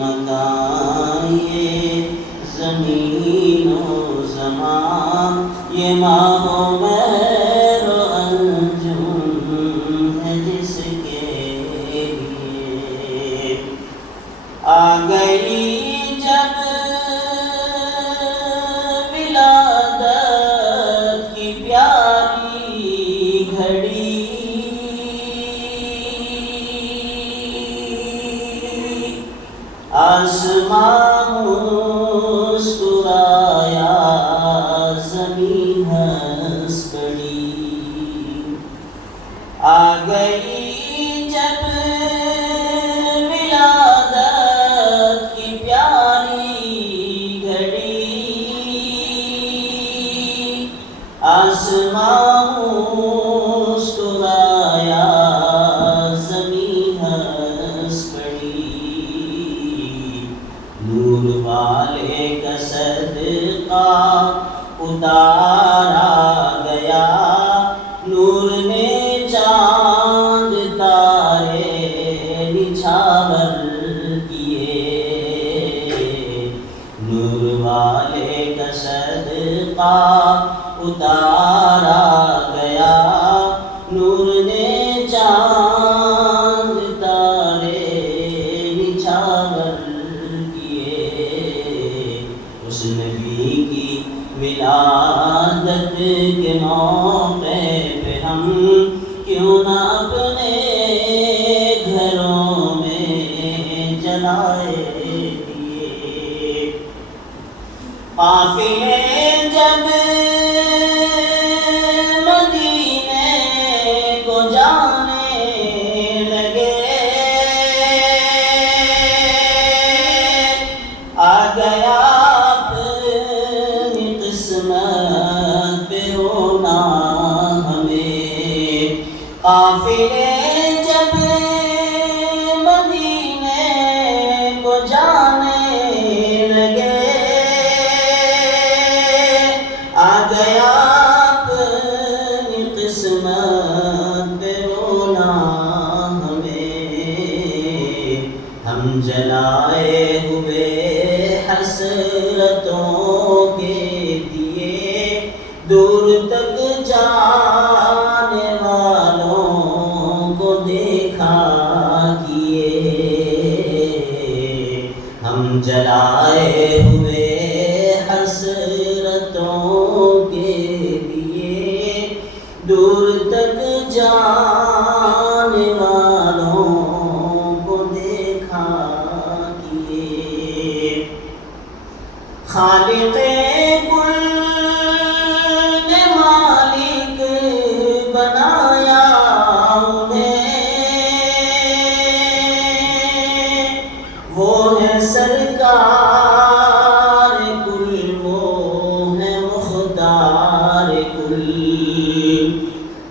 مکان یہ زمین و زمان، یہ ماہ و مہر و انجم ہے جس کے لیے آ گئی جب ولادت کی پیاری گھڑی، آسمان مسکرایا زمین ہنس پڑی، آ گئی جب ولادت کی پیاری گھڑی، آسمان مسکرایا زمین ہنس پڑی، نور والے کا صدقہ اتارا گیا، نور نے چاند تارے نچھاور کیے، نور والے کا صدقہ اتارا گیا، نور نے چاند تارے نچھاور کیے، اس نبی کی ولادت کے موقع پہ ہم کیوں نہ اپنے گھروں میں جلائے دیے، قافلے جب مدینے کو جانے لگے، آ گیا اپنی قسمت پہ رونا ہمیں، قافلے جب مدینے کو جانے لگے، آ گیا اپنی قسمت پہ رونا ہمیں، ہم جلائے ہوئے حسرتوں کے دیے، دور تک جانے والوں کو دیکھا کیے، ہم جلائے ہوئے حسرتوں کے لیے، دور تک جانے والوں کو دیکھا کیے، خالق کل نے مالک بنایا انہیں، وہ ہے سرکار کل، وہ ہے مختار کل،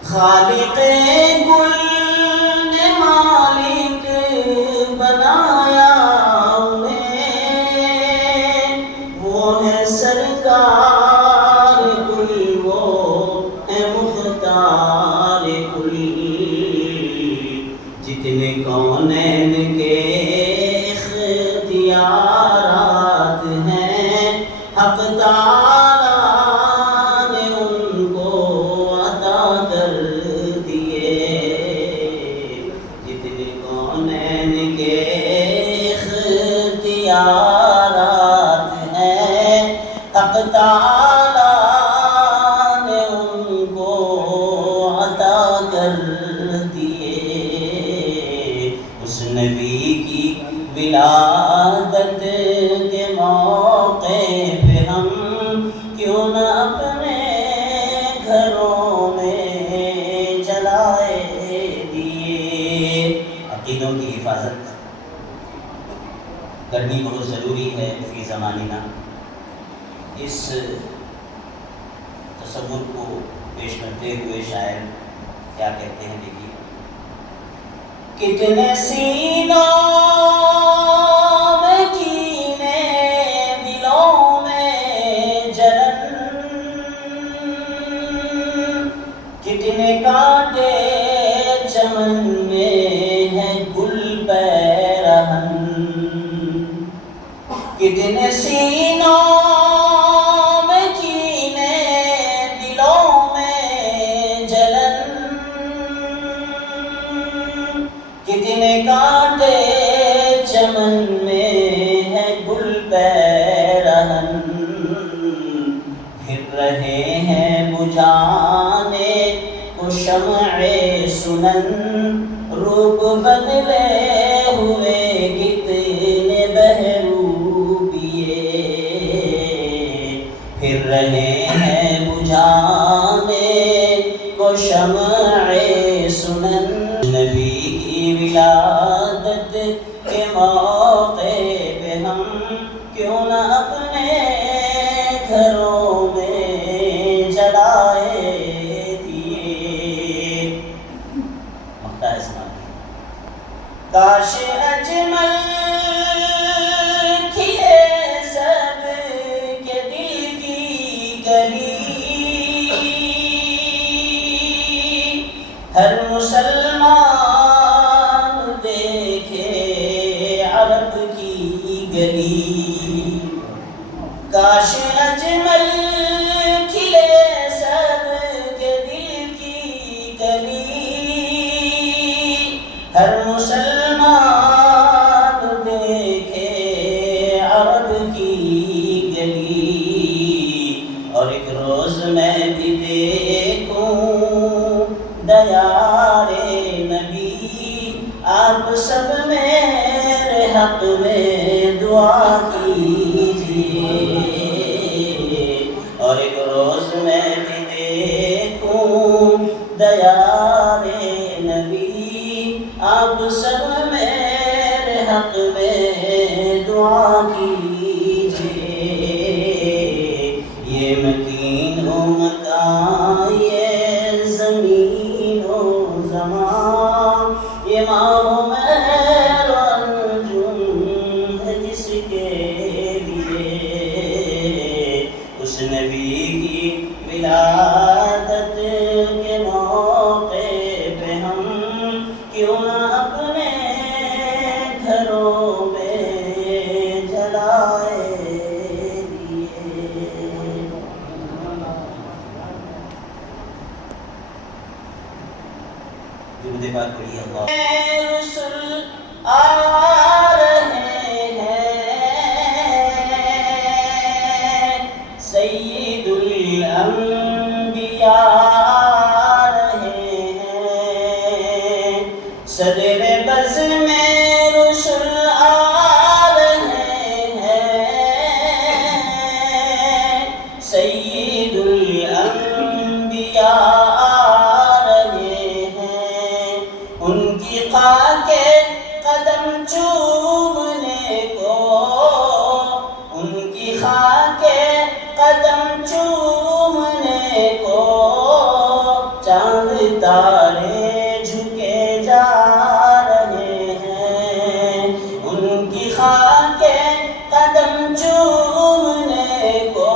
خالق کل نے مالک بنایا انہیں، وہ ہے سرکار کل، وہ ہے مختار کل، جتنے کونین کے اختیارات ہیں، حق تعالیٰ نے ان کو عطا کر دیے، جتنے کونین کے اختیارات ہیں، حق تعالیٰ نے ان کو عطا کر دیے، اس نبی کی ولادت کے موقع پہ ہم کیوں نہ اپنے گھروں میں جلائے دیے۔ عقیدوں کی حفاظت کرنی بہت ضروری ہے فی زماننا، اس تصور کو پیش کرتے ہوئے شاعر کیا کہتے ہیں، دیکھیے، کتنے سینوں میں کینے، دلوں میں جلن، کتنے کانٹے چمن میں ہے گل پیرہن، کتنے سینوں میں کینے، دلوں میں جلن، کتنے کانٹے چمن میں ہے گل پیرہن، پھر رہے ہیں بجھانے کو شمع سنن، روپ بدلے ہوئے کتنے بہروپیے، پھر رہے ہیں بجھانے کو شمع سنن، نبی کی ولادت کے موقع پہ ہم کیوں نہ اپنے گھروں میں جلائے دیے۔ مقطع اسماعیل۔ کاش اجمل کھلے سب کے دل کی گلی، ہر مسلمان دیکھے عرب کی گلی، کاش اجمل کھلے سب کے دل کی گلی، ہر مسلمان دیکھے عرب کی گلی، اور ایک روز میں بھی دیکھوں دیار نبی، آپ سب میرے حق میں دعا کیجئے، اور ایک روز میں بھی دیکھوں دیار نبی، آپ سب میرے حق میں دعا کیجئے، یہ مکین و مکان، یہ زمین و زمان، یہ ماہ و مہر و انجم ہے جس کے لیے اس نبی کی ولادت کے موقع پہ ہم کیوں نہ اپنے گھروں میں جلائے دیے۔ درود پاک پڑھیے اللہ۔ رسول آ رہے ہیں، سید الانبیاء آ رہے ہیں، صدر بز میں رسول آ رہے ہیں، سید الانبیاء آ رہے ہیں، ان کی خاک قدم چومنے کو، ان کی خاک قدم چومنے کو، چاند تارے جھکے جا رہے ہیں، ان کی خاک قدم چومنے کو،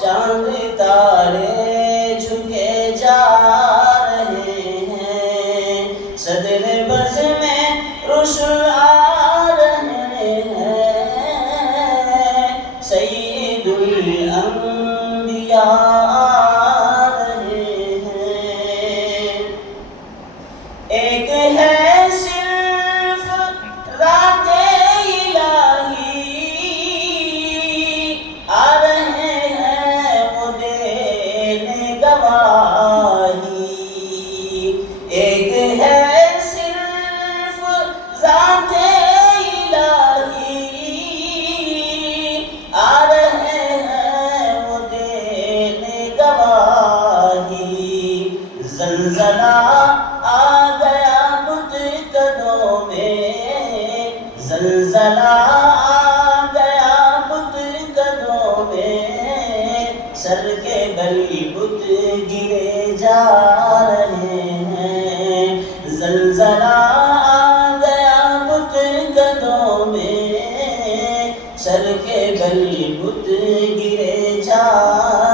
چاند تارے جھکے جا رہے ہیں، صدر بز میں رسول آ رہے ہیں، سید الانبیاء آ رہے ہیں، ایک ہے صرف ذات الہی، آ رہے ہیں وہ دینے گواہی، ایک ہے صرف ذات الہی، آ رہے ہیں وہ دینے گواہی، زلزلہ آ گیا بت قدوں میں، زلزلہ آ گیا بت قدوں میں، سر کے بل بت گرے جا رہے ہیں، زلزلہ آ گیا بت قدوں میں، سر کے بل بت گرے جا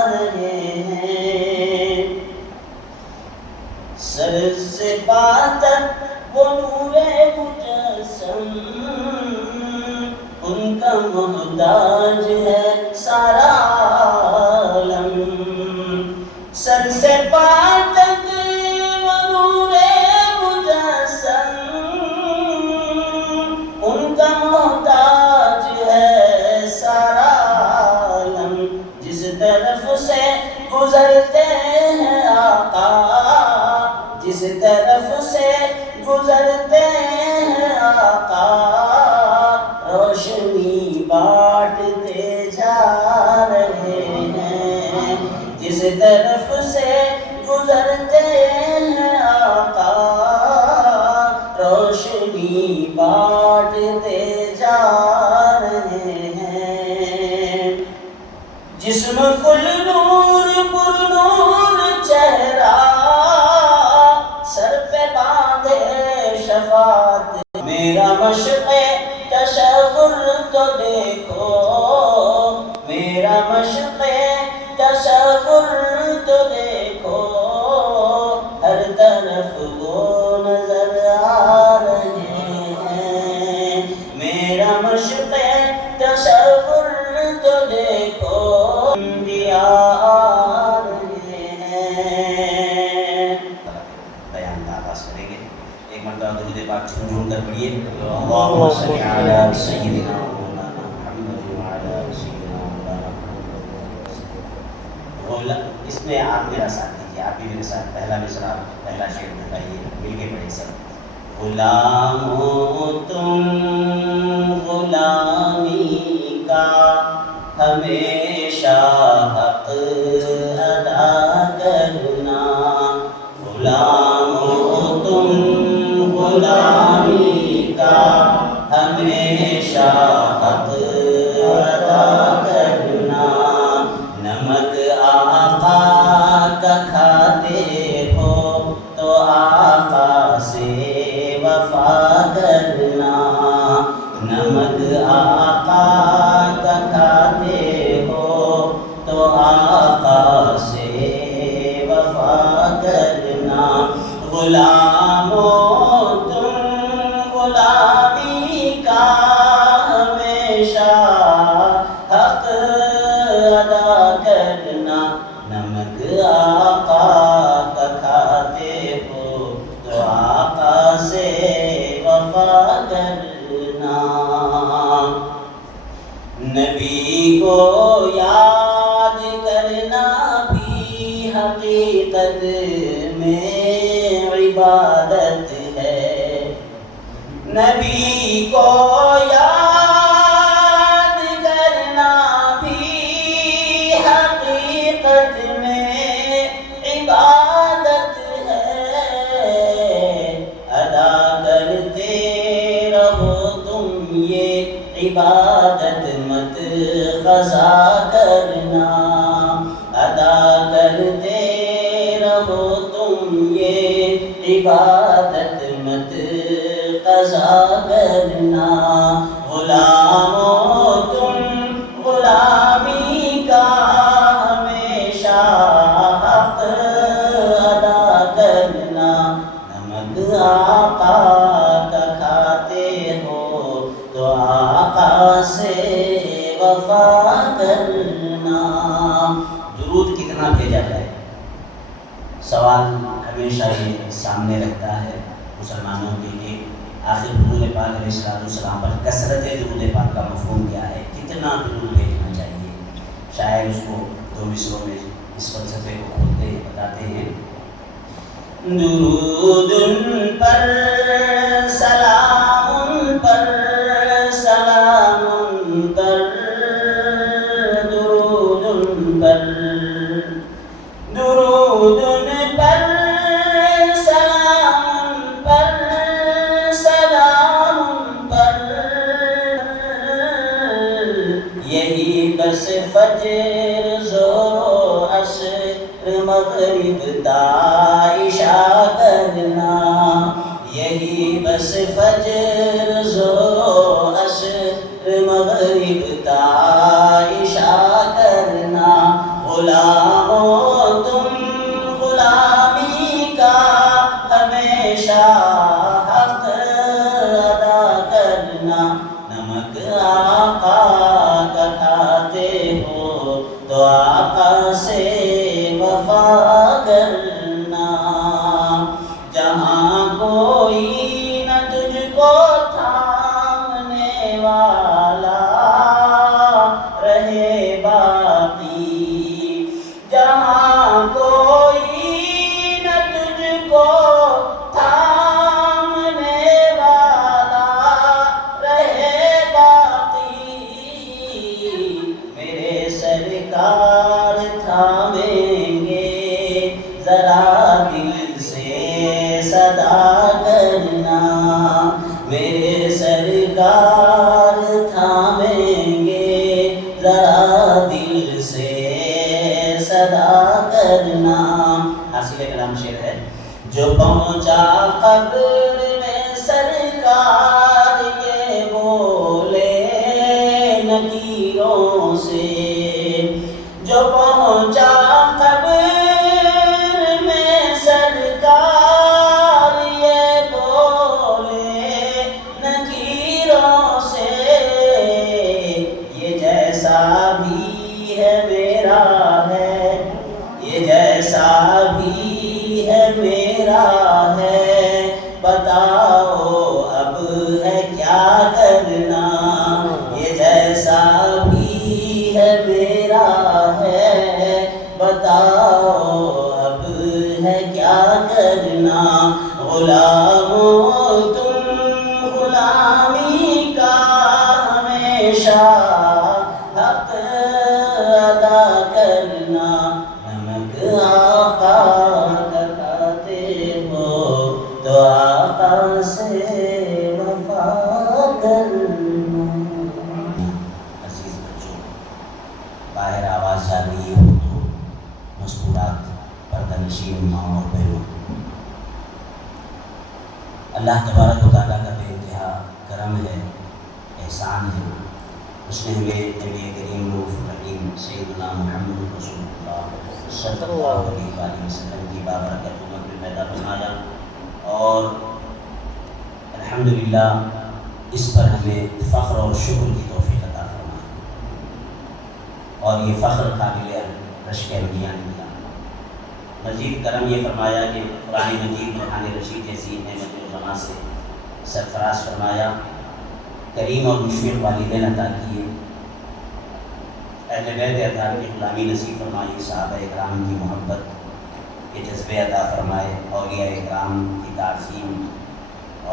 رہے ہیں، سر سے پا تک وہ نور مجسم، محتاج ہے سارا عالم، سر سے پاؤں تک وہ نور مجسم، ان کا محتاج ہے سارا عالم، جس طرف سے گزرتے ہیں آقا، جس طرف سے گزرتے ہیں آقا، روشنی بانٹتے جا رہے ہیں، جس طرف سے گزرتے ہیں آقا، روشنی بانٹتے جا رہے ہیں، جسم کل نور پر نور چہرہ، سر پہ باندھے شفاعت، میرا مشق تشور تو دیکھو، میرا مشق تصور تو دیکھو، ہر طرف وہ نظر آ رہے ہیں، میرا مشق تصور تو دیکھو، انبیاء آ رہے ہیں۔ بیان کا آغاز کریں گے، ایک مرتبہ درود پاک جھوم کر پڑھیے، اللہم صلی علی سیدنا مولانا محمد وعلی سیدنا مولانا محمد۔ اس میں آپ میرا ساتھ دیجیے، آپ بھی میرے ساتھ پہلا مصرع پہلا شعر بتائیے، مل کے پڑھیں سب۔ غلامو تم غلامی کا ہمیشہ حق ادا کرنا، غلامو تم غلامی کا ہمیشہ حق ادا کرنا، نمک آقا کا کھاتے ہو تو آقا سے وفا کرنا، نمک آقا کا کھاتے ہو تو آقا سے وفا کرنا، غلامو تم غلامی کا ہمیشہ حق ادا کرنا، نمک آقا کا کھاتے ہو تو آقا سے وفا کرنا، نبی کو یاد کرنا بھی حقیقت میں عبادت ہے، نبی کو یاد کرنا بھی حقیقت میں عبادت ہے، ادا کرتے رہو تم یہ عبادت مت قضا کرنا، ادا کرتے رہو تم یہ عبادت مت قضا کرنا، غلامو تم غلامی کا ہمیشہ حق ادا کرنا، نمک آقا کا کھاتے ہو تو آقا سے وفا کرنا۔ درود کتنا بھیجا جائے، سوال ہمیشہ یہ سامنے رکھتا ہے مسلمانوں کے لیے، آخر حضور پاک علیہ السلام پر کثرت درود پاک کا مفہوم کیا ہے، کتنا درود بھیجنا چاہیے؟ شاعر اس کو دو مصروں میں اس فلسفے کو کھولتے ہیں، بتاتے ہیں، درود پر سلام پر سلام پر درود پر، درود پر سلام پر سلام پر، یہی بس فجر ظہر و عصر مغرب عشاء کرنا، یہی بس فجر ظہر و عصر مغرب عشاء کرنا، غلامو تم غلامی کا ہمیشہ حق ادا کرنا، نمک آقا سرکار تھامیں گے ذرا دل سے صدا کرنا. حاصل کلام شعر ہے. جو پہنچا قبر میں سرکار یہ بولے نکیروں سے. جو پہنچا قبر میں سرکار یہ بولے نکیروں سے. یہ جیسا بھی ہے میرا ہے، یہ جیسا بھی ہے میرا ہے، بتاؤ اب ہے کیا کرنا. یہ جیسا بھی ہے میرا ہے، بتاؤ اب ہے کیا کرنا. غلاموں تم غلامی کا ہمیشہ حق ادا کرنا. نمک آقا کا کھاتے ہو تو آقا سے وفا کرنا. عزیز بچوں، باہر آواز جا رہی ہو تو مستورات پردہ نشین ماں اور بہنوں، اللہ تبارک و تعالیٰ کا بے انتہا کرم ہے، احسان ہے. اس نے ہمیں نبی کریم رؤوف رحیم سیدنا محمد رسول اللہ صلی اللہ علیہ وآلہ وسلم کی بابرکت امت میں پیدا فرمایا، اور الحمدللہ اس پر ہمیں فخر اور شکر کی توفیق عطا فرمائی، اور یہ فخر قابل رشک انبیاء نے کیا. مزید کرم یہ فرمایا کہ قرآن مجید برہان رشید جیسی نعمت العلماء سے سرفراز فرمایا، کریم اور مشفق والدین عطا کیے، اہل بیت اطہار کی غلامی نصیب فرمائی، صحابہ اکرام کی محبت کے جذبے عطا فرمائے، اولیاء اکرام کی تعظیم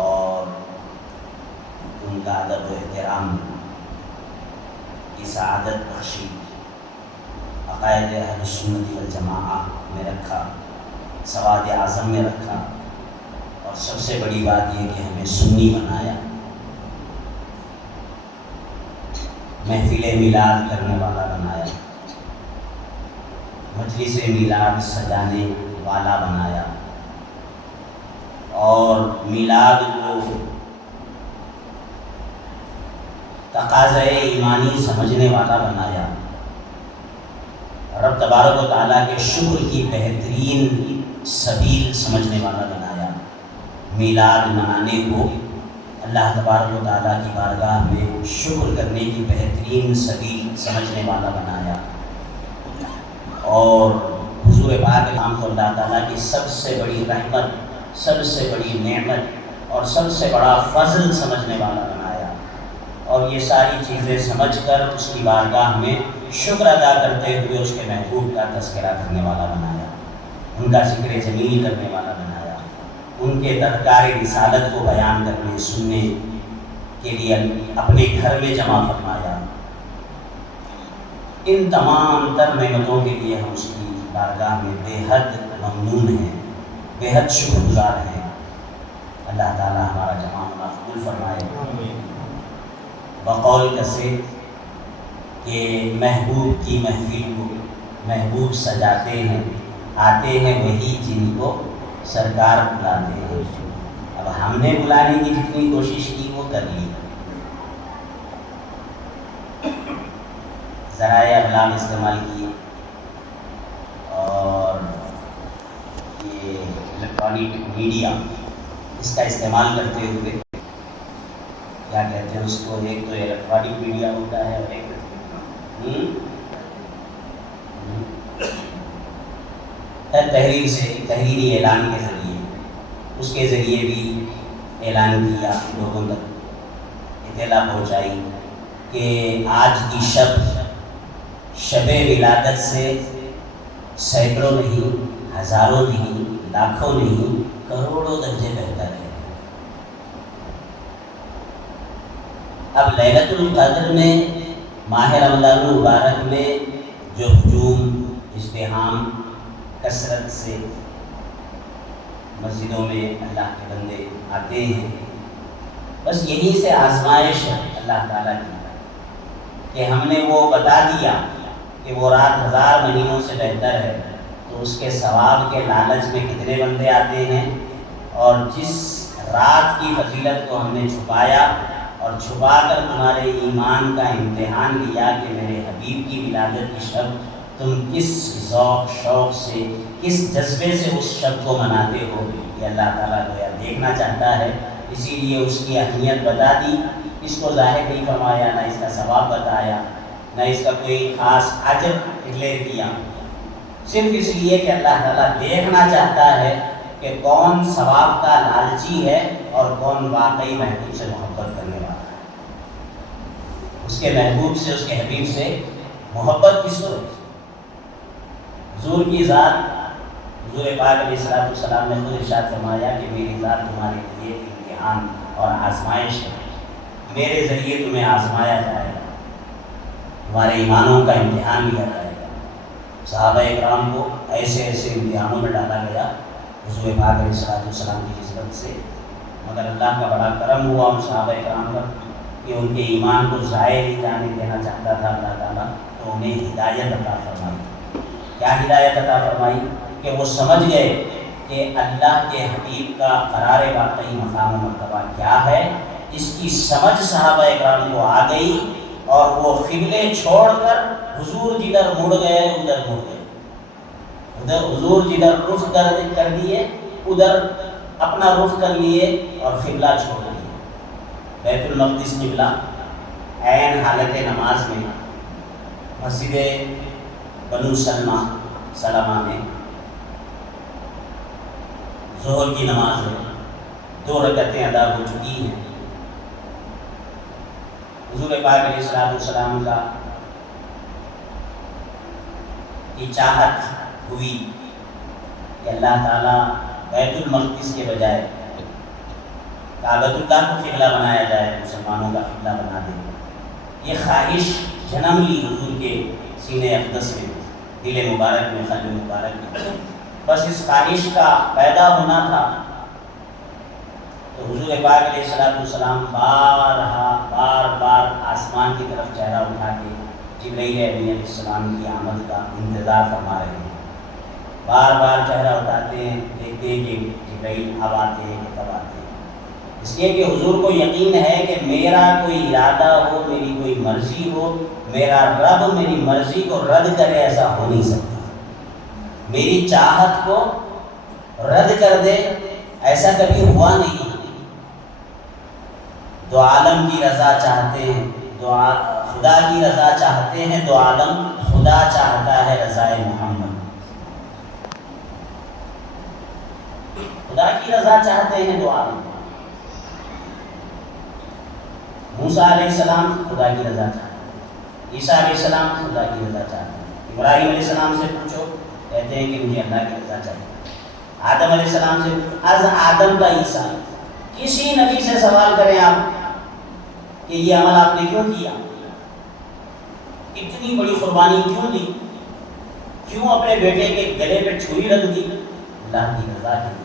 اور ان کا ادب و احترام کی سعادت بخشی، عقائد اہل سنت والجماعہ میں رکھا، سواد اعظم میں رکھا، اور سب سے بڑی بات یہ کہ ہمیں سنی بنایا، محفل میلاد کرنے والا بنایا، مجلس میلاد سجانے والا بنایا، اور میلاد کو تقاضۂ ایمانی سمجھنے والا بنایا، رب تبارک و تعالیٰ کے شکر کی بہترین سبیل سمجھنے والا بنایا. میلاد منانے کو اللہ تبارک و تعالیٰ کی بارگاہ میں شکر کرنے کی بہترین سبیل سمجھنے والا بنایا، اور حضور پاک نام کو اللہ تعالیٰ کی سب سے بڑی رحمت، سب سے بڑی نعمت اور سب سے بڑا فضل سمجھنے والا بنایا. اور یہ ساری چیزیں سمجھ کر اس کی بارگاہ میں شکر ادا کرتے ہوئے اس کے محبوب کا تذکرہ کرنے والا بنایا، ان کا ذکر جمیل کرنے والا بنایا، ان کے تذکار رسالت کو بیان کرنے سننے کے لیے اپنے گھر میں جمع فرمایا. ان تمام تر نعمتوں کے لیے ہم اس کی بارگاہ میں بے حد ممنون ہیں، بے حد شکر گزار ہیں. اللہ تعالیٰ ہمارا جمع ہونا قبول فرمائے. بقول کسے کہ محبوب کی محفل کو محبوب سجاتے ہیں، آتے ہیں وہی جن کو سرکار بلاتے ہیں. اب ہم نے بلانے کی جتنی کوشش کی وہ کر لی، ذرائع ابلاغ استعمال کیے، اور یہ الیکٹرانک میڈیا اس کا استعمال کرتے ہوئے کیا کہتے ہیں اس کو، ایک تو الیکٹرانک میڈیا ہوتا ہے اور ایک تحریر سے تحریری اعلان کے ذریعے، اس کے ذریعے بھی اعلان کیا، لوگوں تک اطلاع پہنچائی کہ آج کی شب ولادت سے سینکڑوں نہیں، ہزاروں نہیں، لاکھوں نہیں، کروڑوں درجے بہتر ہے. اب لیلۃ القدر میں، ماہ رمضان المبارک میں جو ہجوم، ازدحام، کثرت سے مسجدوں میں اللہ کے بندے آتے ہیں، بس یہی سے آزمائش ہے اللہ تعالیٰ کی کہ ہم نے وہ بتا دیا کہ وہ رات 1000 مہینوں سے بہتر ہے، تو اس کے ثواب کے لالچ میں کتنے بندے آتے ہیں، اور جس رات کی فضیلت کو ہم نے چھپایا اور چھپا کر تمہارے ایمان کا امتحان لیا کہ میرے حبیب کی ولادت کی شب تم کس ذوق شوق سے، کس جذبے سے اس شب کو مناتے ہو، یہ اللہ تعالیٰ گویا دیکھنا چاہتا ہے، اسی لیے اس کی اہمیت بتا دی، اس کو ظاہر نہیں فرمایا، نہ اس کا ثواب بتایا، نہ اس کا کوئی خاص اجر ڈکلیئر کیا، صرف اس لیے کہ اللہ تعالیٰ دیکھنا چاہتا ہے کہ کون ثواب کا لالچی ہے اور کون واقعی محبوب سے محبت کرنے والا ہے، اس کے محبوب سے، اس کے حبیب سے محبت کس کو؟ حضور کی ذات، حضور پاک علیہ السلام نے خود ارشاد فرمایا کہ میری ذات تمہارے لیے امتحان اور آزمائش ہے، میرے ذریعے تمہیں آزمایا جائے گا، تمہارے ایمانوں کا امتحان لیا جائے گا۔ صحابہ اکرام کو ایسے ایسے امتحانوں میں ڈالا گیا حضور پاک علیہ السلام کی نسبت سے، مگر اللہ کا بڑا کرم ہوا ان صحابہ اکرام پر کہ ان کے ایمان کو ضائع نہیں جانے دینا چاہتا تھا اللہ تعالیٰ، تو انہیں ہدایت عطا فرمائی۔ کیا ہدایت عطا فرمائی؟ کہ وہ سمجھ گئے کہ اللہ کے حبیب کا قرار واقعی مقام و مرتبہ کیا ہے، اس کی سمجھ صحابہ اکرام کو آ گئی، اور وہ قبلے چھوڑ کر حضور جدھر مڑ گئے ادھر مڑ گئے، ادھر حضور جدھر رخ کر دیے ادھر اپنا رخ کر لیے اور قبلہ چھوڑ دیے۔ بیت المقدس قبلہ عین حالت نماز میں مسجد بنو سلمہ میں ظہر کی نماز ہے، 2 رکعتیں ادا ہو چکی ہیں، حضور پاک علیہ السلام کا یہ چاہت ہوئی کہ اللہ تعالیٰ بیت المقدس کے بجائے کعبۃ اللہ کو قبلہ بنایا جائے، مسلمانوں کا قبلہ بنا دے۔ یہ خواہش جنم لی حضور کے سینہ اقدس میں، دل مبارک میں، قلب مبارک میں، بس اس خواہش کا پیدا ہونا تھا، تو حضور پاک علیہ السلام بار بار آسمان کی طرف چہرہ اٹھا کے جبرائیل علیہ السلام کی آمد کا انتظار فرما رہے ہیں، بار بار چہرہ اٹھاتے ہیں، دیکھتے ہیں کہ جبرائیل اب آتے ہیں کہ کب آتے ہیں، اس لیے کہ حضور کو یقین ہے کہ میرا کوئی ارادہ ہو، میری کوئی مرضی ہو، میرا رب میری مرضی کو رد کرے، ایسا ہو نہیں سکتا، میری چاہت کو رد کر دے، ایسا کبھی ہوا نہیں۔ دو عالم کی رضا چاہتے ہیں، خدا کی رضا چاہتے ہیں، دو عالم خدا چاہتا ہے رضا محمد، خدا کی رضا چاہتے ہیں دو عالم، موسیٰ علیہ السلام خدا کی رضا چاہتے ہیں، عیسیٰ علیہ السلام خدا کی رضا چاہتے ہیں، ابراہیم علیہ السلام سے پوچھو کہتے ہیں کہ مجھے اللہ کی رضا چاہیے، آدم علیہ السلام سے از آدم کا عیسیٰ، کسی نبی سے سوال کریں آپ کہ یہ عمل آپ نے کیوں کیا، اتنی بڑی قربانی کیوں دی، کیوں اپنے بیٹے کے گلے پہ چھری رکھ دی؟ اللہ کی رضا کے لیے۔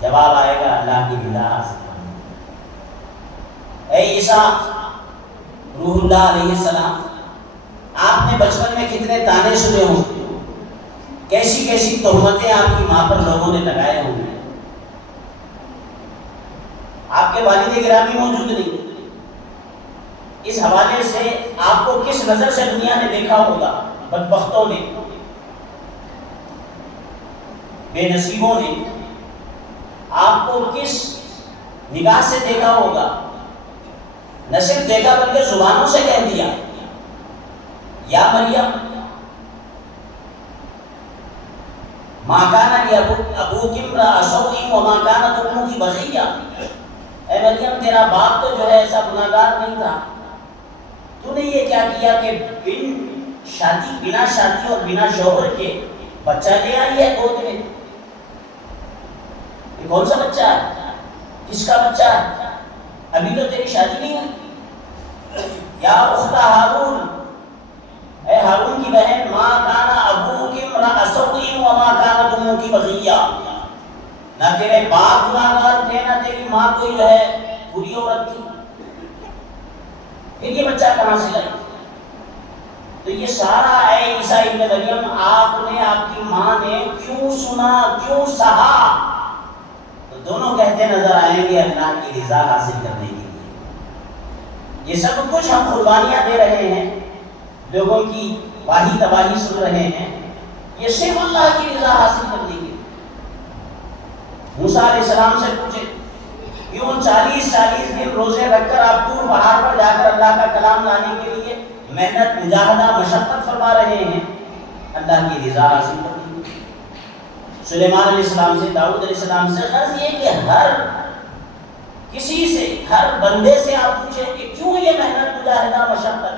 جواب آئے گا اللہ کی رضا حاصل کرنے۔ اے عیسیٰ روح اللہ علیہ السلام، آپ نے بچپن میں کتنے تانے سنے ہوں، کیسی کیسی تہمتیں آپ کی ماں پر لوگوں نے لگائے ہوں، آپ کے والد گرامی موجود نہیں، اس حوالے سے آپ کو کس نظر سے دنیا نے دیکھا ہوگا، بدبختوں نے، بے نصیبوں نے آپ کو کس نگاہ سے دیکھا ہوگا، نہ صرف دیکھا بلکہ زبانوں سے کہہ دیا، یا مریم ما کان ابوک امرأ سوء وما کانت امک بغیہ، اے مریم تیرا باپ تو جو ہے ایسا گناہگار نہیں تھا، تو نے یہ کیا کیا کہ بنا شادی اور بنا شوہر کے بچہ لے آئی ہے گود میں؟ یہ کون سا بچہ ہے؟ کس کا بچہ ہے؟ ابھی تو تیری شادی نہیں ہوئی۔ یا اخت ہارون، اے ہارون کی بہن، ما کان ابوک امرأ سوء وما کانت امک بغیہ، نہ تیرے باپ گناہگار تھے، نہ تیری ماں کوئی جو ہے بری عورت تھی، پھر یہ بچہ کہاں سے لائی؟ تو یہ سارا اے عیسیٰ ابن مریم آپ نے، آپ کی ماں نے کیوں سنا، کیوں سہا؟ تو دونوں کہتے نظر آئیں گے اللہ کی رضا حاصل کرنے کے لیے۔ یہ سب کچھ ہم قربانیاں دے رہے ہیں، لوگوں کی واہی تباہی سن رہے ہیں، یہ صرف اللہ کی رضا حاصل کرنے کے لیے۔ موسیٰ علیہ السلام سے پوچھے کیوں 40 دن روزے رکھ کر آپ طور پہاڑ پر جا کر اللہ کا کلام لانے کے لیے محنت، مجاہدہ، مشقت فرما رہے ہیں؟ اللہ کی رضا حاصل کرنے کے لیے۔ سلیمان علیہ السلام سے، داؤد علیہ السلام سے، غرض یہ کہ ہر کسی سے، ہر بندے سے آپ پوچھیں کہ کیوں یہ محنت، مجاہدہ، مشقت؟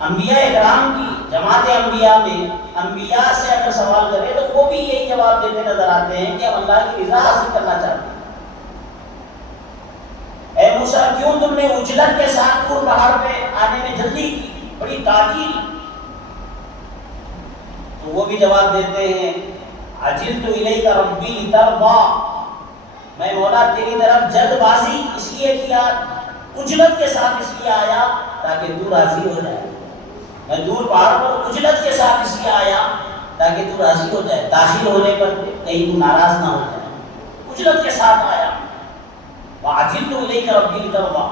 انبیاء اکرام کی جماعت انبیاء میں انبیاء سے اگر سوال کرے تو وہ بھی یہی جواب دیتے نظر آتے ہیں کہ ہم اللہ کی رضا حاصل کرنا چاہتے ہیں۔ اے موسیٰ کیوں تم نے عجلت کے ساتھ طور پہاڑ پہ آنے میں جلدی کی، بڑی تاخیر؟ تو وہ بھی جواب دیتے ہیں عجلت الیک ربی لترضی، میں مولا تیری طرف جلد بازی اس لیے کیا، عجلت کے ساتھ اس لیے آیا تاکہ تو راضی ہو جائے۔ میں دور پہاڑ پر عجلت کے ساتھ اس لیے آیا تاکہ تو راضی ہو جائے، داخل ہونے پر کہیں تو ناراض نہ ہو جائے، عجلت کے ساتھ آیا۔ وَعَجِلْتُ إِلَيْكَ رَبِّي لِتَرْضَىٰ،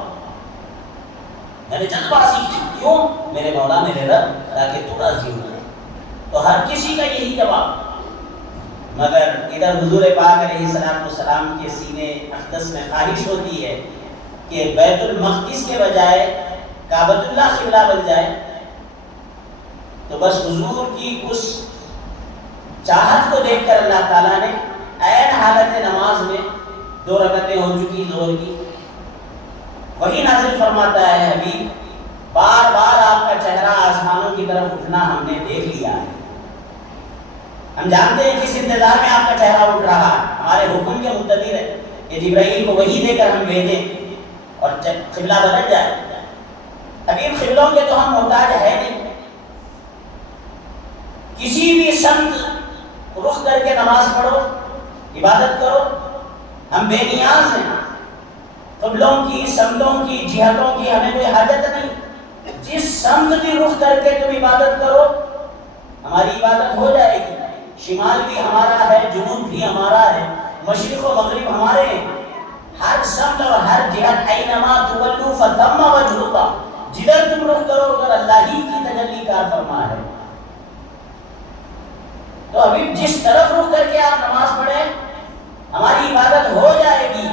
میں نے جلد بازی کی، کیوں؟ میرے مولا، میرے رب، تاکہ تو راضی ہو جائے۔ تو ہر کسی کا یہی جواب، مگر ادھر حضور پاک علیہ السلام کے سینے اقدس میں خواہش ہوتی ہے کہ بیت المقدس کے بجائے کعبۃ اللہ قبلہ بن جائے، تو بس حضور کی اس چاہت کو دیکھ کر اللہ تعالیٰ نے عین حالت نماز میں 2 رکعتیں ہو چکی ظہر کی، وہی نازل فرماتا ہے حبیب بار بار آپ کا چہرہ آسمانوں کی طرف اٹھنا ہم نے دیکھ لیا ہے، ہم جانتے ہیں کس انتظار میں آپ کا چہرہ اٹھ رہا ہے، ہمارے حکم کے منتظر ہے کہ جبرائیل کو وہی دے کر ہم بھیجیں اور قبلہ بدل جائے۔ حبیب قبلوں کے تو ہم محتاج ہے نہیں، کسی بھی سمت رخ کر کے نماز پڑھو، عبادت کرو، ہم بے نیاز ہیں، قبلوں کی، سمتوں کی، جہتوں کی ہمیں کوئی حاجت نہیں، جس سمت بھی رخ کر کے تم عبادت کرو ہماری عبادت ہو جائے گی۔ شمال بھی ہمارا ہے، جنوب بھی ہمارا ہے، مشرق و مغرب ہمارے ہیں، ہر سمت اور ہر جہت اینما تولوا فثم وجہ اللہ، جدھر تم رخ کرو ادھر اللہ ہی کی تجلی کار فرما ہے۔ تو ابھی جس طرف رخ کر کے آپ نماز پڑھیں ہماری عبادت ہو جائے گی،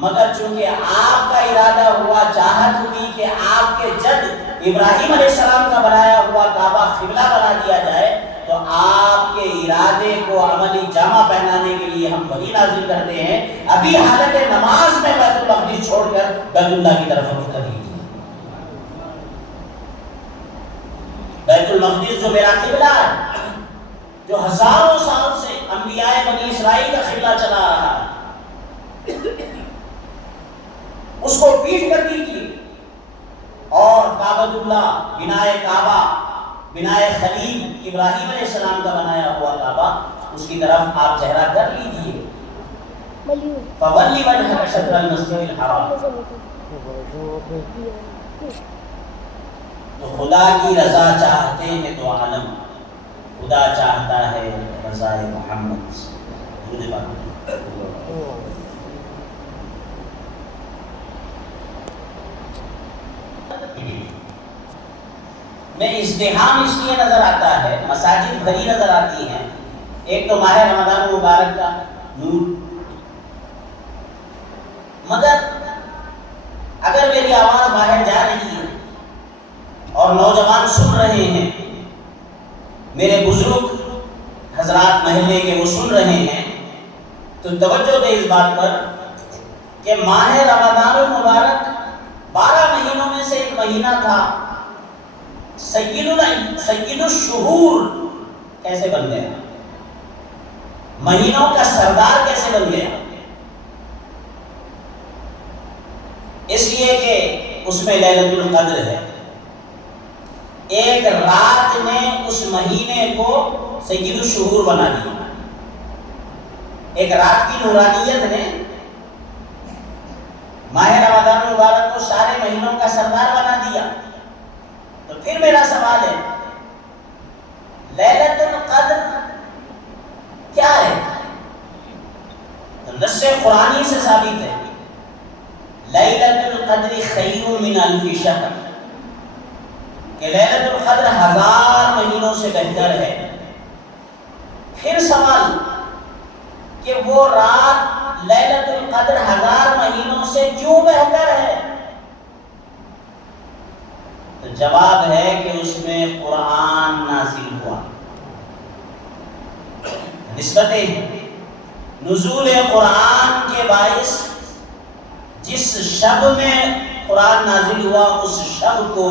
مگر چونکہ آپ کا ارادہ ہوا، چاہت ہوئی کہ آپ کے جد ابراہیم علیہ السلام کا بنایا ہوا کعبہ قبلہ بنا دیا جائے، تو آپ کے ارادے کو عملی جامہ پہنانے کے لیے ہم وہی نازل کرتے ہیں، ابھی حالت نماز میں بیت المقدس چھوڑ کر بیت اللہ کی طرف رخ کر لیجیے۔ بیت المقدس جو میرا قبلہ ہے، جو ہزاروں سال سے انبیاء بنی اسرائیل کا قبلہ چلا رہا ہے، اس کو پیٹ کر دیجیے، اور کعبۃ اللہ، بنائے کعبہ، بنائے خلیل ابراہیم علیہ السلام کا بنایا ہوا کعبہ، اس کی طرف آپ چہرہ کر لیجیے۔ فَوَلِّ وَجْهَكَ شَطْرَ الْمَسْجِدِ الْحَرَامِ، تو خدا کی رضا چاہتے ہیں تو عالم، خدا چاہتا ہے رضا محمد سے۔ میں ازدحام اس لیے نظر آتا ہے، مساجد بھری نظر آتی ہیں، ایک تو ماہ رمضان مبارک کا نور، مگر اگر میری آواز باہر جا رہی ہے اور نوجوان سن رہے ہیں، میرے بزرگ حضرات محلے کے وہ سن رہے ہیں، تو توجہ دے اس بات پر کہ ماہ رمضان المبارک 12 مہینوں میں سے ایک مہینہ تھا، سید الشہور کیسے بن گیا، مہینوں کا سردار کیسے بن گیا؟ اس لیے کہ اس میں لیلۃ القدر ہے، ایک رات نے اس مہینے کو سید الشہور بنا دیا، ایک رات کی نورانیت نے ماہ رمضان المبارک کو سارے مہینوں کا سردار بنا دیا، تو پھر میرا سوال ہے لیلۃ القدر کیا ہے؟ تو نص قرآنی سے ثابت ہے لیلۃ القدر خیر من الف شہر، کہ لیلۃ القدر 1000 مہینوں سے بہتر ہے۔ پھر سوال کہ وہ رات لیلۃ القدر 1000 مہینوں سے کیوں بہتر ہے؟ تو جواب ہے کہ اس میں قرآن نازل ہوا۔ نسبت نزول قرآن کے باعث جس شب میں قرآن نازل ہوا اس شب کو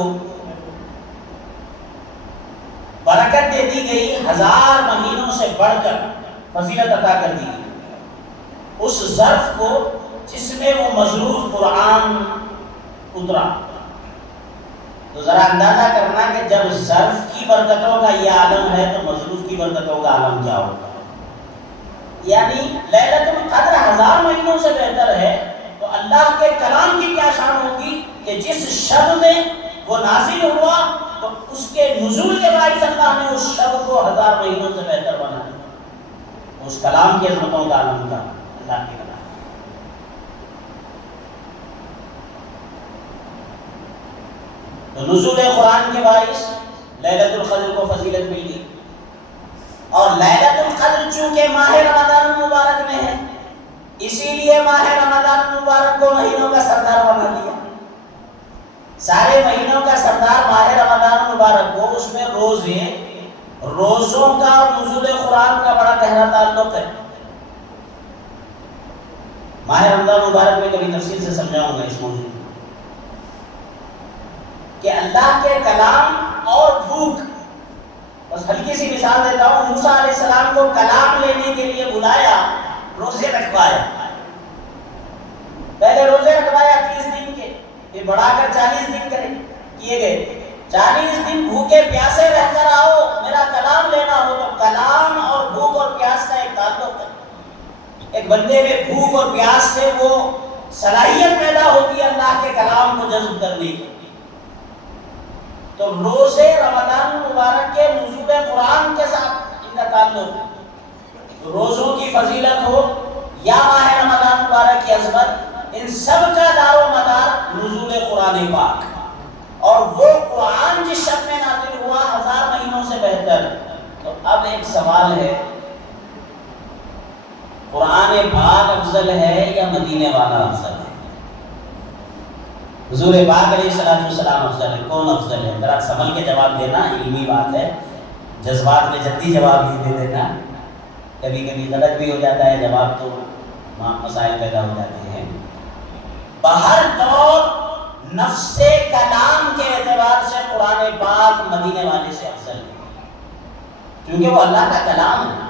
برکت دے دی گئی، 1000 مہینوں سے بڑھ کر فضیلت عطا کر دی گئی اس ظرف کو جس میں وہ مظروف قرآن اترا۔ تو ذرا اندازہ کرنا کہ جب ظرف کی برکتوں کا یہ عالم ہے تو مظروف کی برکتوں کا عالم کیا ہوگا؟ یعنی لیلۃ القدر 1000 مہینوں سے بہتر ہے، تو اللہ کے کلام کی کیا شان ہوگی کہ جس شب میں وہ نازل ہوا تو اس کے نزول کے باعث اللہ نے اس شب کو 1000 مہینوں سے بہتر بنا دیا۔ اس کلام کی عظمتوں کا عالم تھا اللہ کے کلام۔ تو نزول قرآن کے باعث لیلۃ القدر کو فضیلت مل گئی، اور لیلۃ القدر چونکہ ماہ رمضان المبارک میں ہے اسی لیے ماہ رمضان المبارک کو مہینوں کا سردار بنا دیا۔ سارے مہینوں کا سردار ماہ رمضان المبارک کو، اس میں روزوں کا اور نزول قرآن کا بڑا گہرا تعلق ہے۔ ماہ رمضان المبارک میں کبھی تفصیل سے سمجھاؤں گا اس موضوع کو کہ اللہ کے کلام اور بھوک، بس ہلکی سی مثال دیتا ہوں، موسیٰ علیہ السلام کو کلام لینے کے لیے بلایا، روزے رکھوایا، پہلے روزے رکھوایا 30 دن کے، پھر بڑھا کر 40 دن کیے گئے۔ 40 دن بھوکے پیاسے رہ کر آؤ، میرا کلام لینا ہو، تو کلام اور بھوک اور پیاس کا ایک تعلق ہے۔ ایک بندے میں بھوک اور پیاس سے وہ صلاحیت پیدا ہوتی ہے اللہ کے کلام کو جذب کرنے کی۔ تو روزے رمضان المبارک کے نزول قرآن کے ساتھ ان کا تعلق ہے۔ تو روزوں کی فضیلت ہو یا ماہ رمضان المبارک کی عظمت، ان سب کا دار و مدار نزول قرآن پاک، اور وہ قرآن جس شب میں نازل ہوا 1000 مہینوں سے بہتر۔ تو اب ایک سوال ہے، قرآن پاک افضل ہے یا مدینے والا افضل ہے؟ حضور پاک علیہ السلام افضل ہے، کون افضل ہے؟ ذرا سنبھل کے جواب دینا، علمی بات ہے، جذبات میں جلدی جواب نہیں دے دینا، کبھی کبھی غلط بھی ہو جاتا ہے جواب تو مسائل پیدا ہو جاتے ہیں۔ بہر طور نفس کلام کے اعتبار سے قرآن پاک مدینے والے سے افضل ہے، کیونکہ وہ اللہ کا کلام ہے،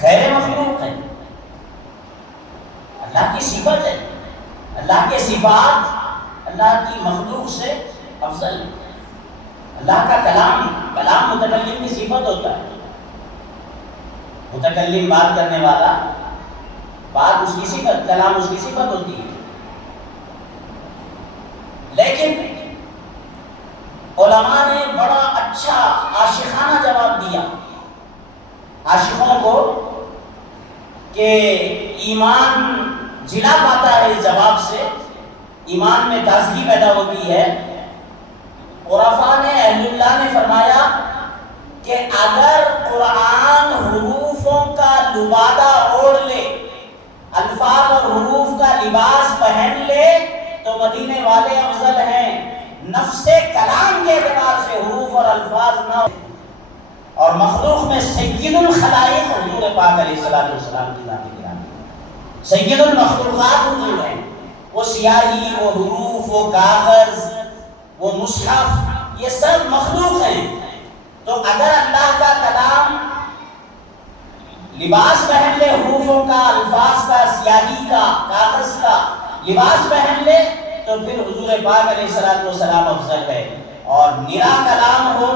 غیر مخلوق ہے، اللہ کی صفت ہے، اللہ کے صفات اللہ کی مخلوق سے افضل ہے۔ اللہ کا کلام متکلم کی صفت ہوتا ہے، متکلم بات کرنے والا، بات اس کی صفت، کلام اس کی صفت ہوتی ہے۔ لیکن علماء نے بڑا اچھا عاشقانہ جواب دیا عاشقوں کو کہ ایمان جلا پاتا ہے اس جواب سے، ایمان میں تازگی پیدا ہوتی ہے۔ عرفاء نے، اہل اللہ نے فرمایا کہ اگر قرآن حروفوں کا لبادہ اوڑھ لے، الفاظ اور حروف کا لباس پہن لے تو مدینے والے افضل ہیں، نفس کلام کے اعتبار سے حروف اور الفاظ نہ، اور مخلوق میں سید الخلائق حضور پاک علیہ السلام کی ذات گرامی، سید المخلوقات حضور ہیں۔ وہ سیاہی، وہ حروف، وہ کاغذ، وہ مصحف، یہ سب مخلوق ہیں۔ تو اگر اللہ کا کلام لباس پہن لے، حروفوں کا، الفاظ کا، سیاہی کا، کاغذ کا لباس پہن لے، تو پھر حضور پاک علیہ السلام افضل ہے۔ اور نرا کلام ہو،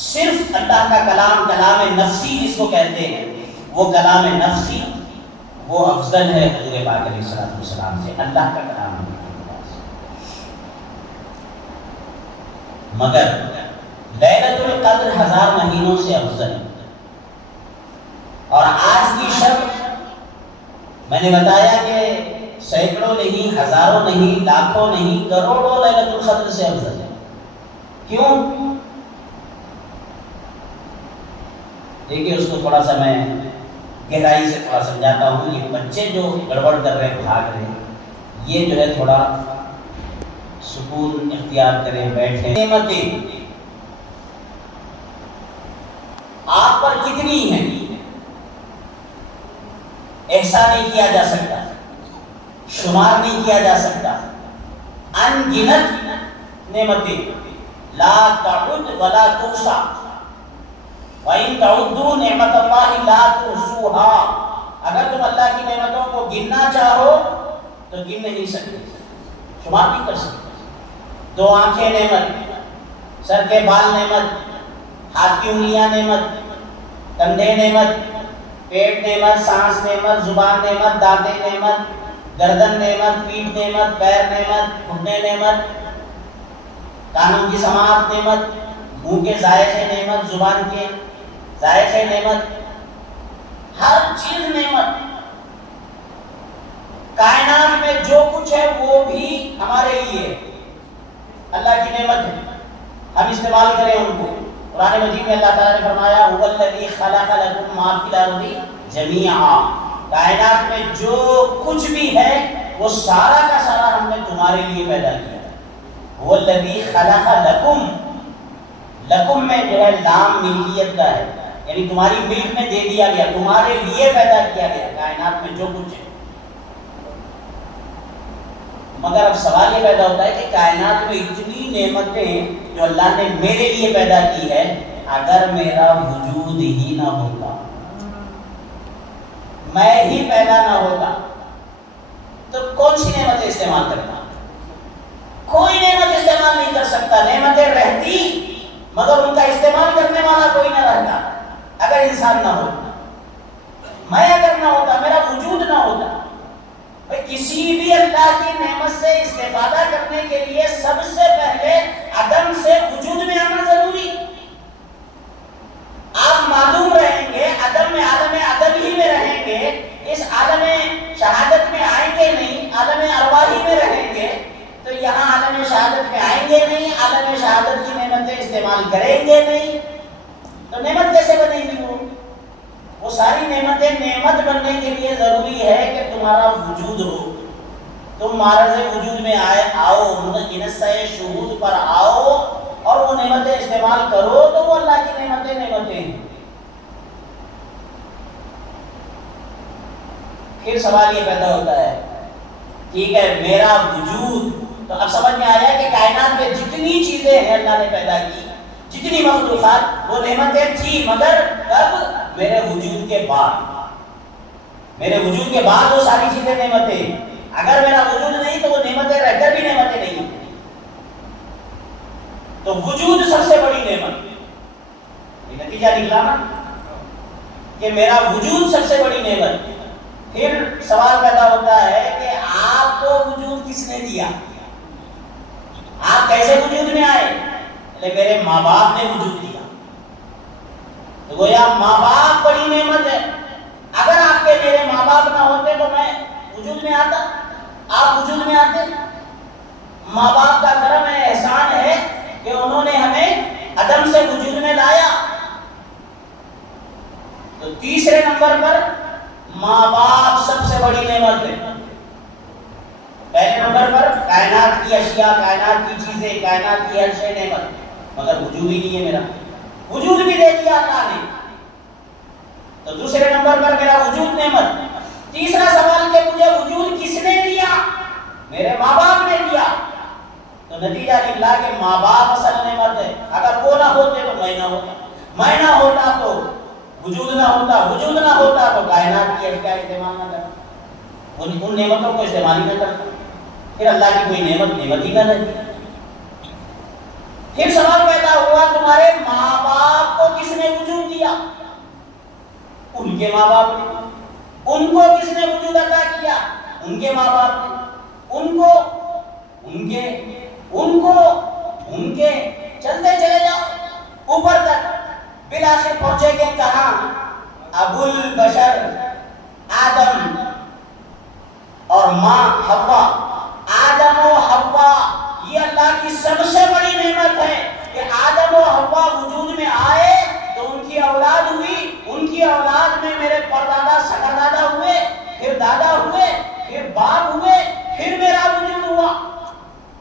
صرف اللہ کا کلام، کلام نفسی جس کو کہتے ہیں، وہ کلام نفسی، وہ افضل ہے حضور پاک علیہ السلام سے، اللہ کا کلام ہے ان کے پاس۔ مگر لیلۃ القدر 1000 مہینوں سے افضل ہے۔ اور آج کی شب میں نے بتایا کہ سینکڑوں نہیں، ہزاروں نہیں، لاکھوں نہیں، کروڑوں لیلۃ القدر سے افضل ہے۔ کیوں؟ دیکھیے اس کو تھوڑا سا میں گہرائی سے تھوڑا سمجھاتا ہوں۔ یہ بچے جو گڑبڑ کر رہے ہیں، بھاگ رہے ہیں، یہ جو ہے تھوڑا سکون اختیار کریں، بیٹھیں۔ نعمتیں آپ پر کتنی ہیں احسان نہیں کیا جا سکتا، شمار نہیں کیا جا سکتا۔ ان گنت نعمتیں، لا تعد ولا تحصى وَإِن تَعُدُّوا نِعْمَتَ اللَّهِ لَا تُحْصُوهَا۔ اگر تم اللہ کی نعمتوں کو گننا چاہو تو گن نہیں سکتے، شمار نہیں کر سکتے۔ 2 آنکھیں نعمت، سر کے بال نعمت، ہاتھ کی انگلیاں نعمت، کندھے نعمت، پیٹ نعمت، سانس نعمت، زبان نعمت، دانتیں نعمت، گردن نعمت، پیٹھ نعمت، پیر نعمت، گھٹنے نعمت، کانوں کی سماعت نعمت، منہ کے ذائقے نعمت، زبان کے ذائقے نعمت، ہر چیز نعمت۔ کائنات میں جو کچھ ہے وہ بھی ہمارے لیے اللہ کی نعمت ہے، ہم استعمال کریں ان کو۔ قرآن مجید میں اللہ تعالیٰ نے فرمایا هو الذی خلق لکم ما فی الارض جمیعا، کائنات میں جو کچھ بھی ہے وہ سارا کا سارا ہم نے تمہارے لیے پیدا کیا ہے۔ هو الذی خلق لکم، لکم میں جو ہے لام ملکیت کا ہے، یعنی تمہاری ملک میں دے دیا گیا، تمہارے لیے پیدا کیا گیا کائنات میں جو کچھ ہے۔ مگر اب سوال یہ پیدا ہوتا ہے کہ کائنات میں اتنی نعمتیں جو اللہ نے میرے لیے پیدا کی ہے، اگر میرا وجود ہی نہ ہوتا، میں ہی پیدا نہ ہوتا، تو کون سی نعمتیں استعمال کرتا؟ کوئی نعمت استعمال نہیں کر سکتا۔ نعمتیں رہتی مگر ان کا استعمال کرنے والا کوئی نہ رہتا اگر انسان نہ ہوتا، میں اگر نہ ہوتا، میرا وجود نہ ہوتا۔ کسی بھی اللہ کی نعمت سے استفادہ کرنے کے لیے سب سے پہلے عدم سے وجود میں آنا ضروری۔ آپ معلوم رہیں گے، عدم میں عالم عدم ہی میں رہیں گے، اس عالم شہادت میں آئیں گے نہیں، عالم ارواحی میں رہیں گے، تو یہاں عالم شہادت میں آئیں گے نہیں، عالم شہادت کی نعمتیں استعمال کریں گے نہیں، تو نعمت کیسے بنے گی؟ وہ ساری نعمتیں نعمت بننے کے لیے ضروری ہے کہ تمہارا وجود ہو، تم معرض وجود میں آؤ، منصہ شہود پر آؤ اور وہ نعمتیں استعمال کرو، تو وہ اللہ کی نعمتیں ہیں۔ پھر سوال یہ پیدا ہوتا ہے، ٹھیک ہے میرا وجود، تو اب سمجھ میں آیا کہ کائنات میں جتنی چیزیں ہیں اللہ نے پیدا کی، جتنی مخلوقات، وہ نعمتیں تھی، مگر کب؟ میرے وجود کے بعد۔ میرے وجود کے بعد وہ ساری چیزیں نعمتیں، اگر میرا وجود نہیں تو وہ نعمتیں رہ کر بھی نعمتیں نہیں۔ تو وجود سب سے بڑی نعمت، یہ نتیجہ نکلا نا کہ میرا وجود سب سے بڑی نعمت۔ پھر سوال پیدا ہوتا ہے کہ آپ کو وجود کس نے دیا؟ آپ کیسے وجود میں آئے؟ میرے ماں باپ نے وجود دیا۔ تو گویا ماں باپ بڑی نعمت ہے، اگر آپ کے میرے ماں باپ نہ ہوتے تو میں وجود میں آتا، آپ وجود میں آتے۔ ماں باپ کا کرم ہے، احسان ہے کہ انہوں نے ہمیں عدم سے وجود میں لایا۔ تو تیسرے نمبر پر ماں باپ سب سے بڑی نعمت ہے۔ پہلے نمبر پر کائنات کی اشیاء، کائنات کی چیزیں، کائنات کی ہر شے نعمت، مگر وجود ہی نہیں ہے میرا، وجود بھی دے دیا اللہ نے۔ تو دوسرے نمبر پر میرا وجود نعمت۔ تیسرا سوال کہ مجھے وجود کس نے دیا؟ میرے ماں باپ نے دیا۔ تو نتیجہ نکلا کہ ماں باپ اصل نعمت ہے، اگر وہ نہ ہوتے تو میں نہ ہوتا، میں نہ ہوتا تو وجود نہ ہوتا، وجود نہ ہوتا تو کائنات کی اشیاء استعمال نہ کرتا، ان نعمتوں کو استعمال ہی نہ کرتا، پھر اللہ کی کوئی نعمت ہی نہ رہتی۔ پھر سوال پیدا ہوا تمہارے ماں باپ کو کس نے وجود دیا؟ ان کے ماں باپ نے۔ ان کو کس نے وجود عطا کیا؟ ان کے ماں باپ نے. ان کے چلتے چلے جاؤ اوپر تک، بالآخر پہنچے گے کہاں؟ ابو البشر آدم اور ماں حوا. آدم و حوا یہ اللہ کی سب سے بڑی نعمت ہے کہ آدم و حوا وجود میں آئے تو ان کی اولاد ہوئی، ان کی اولاد میں میرے پردادا سگردادا ہوئے، پھر دادا ہوئے، پھر باپ ہوئے، پھر میرا وجود ہوا.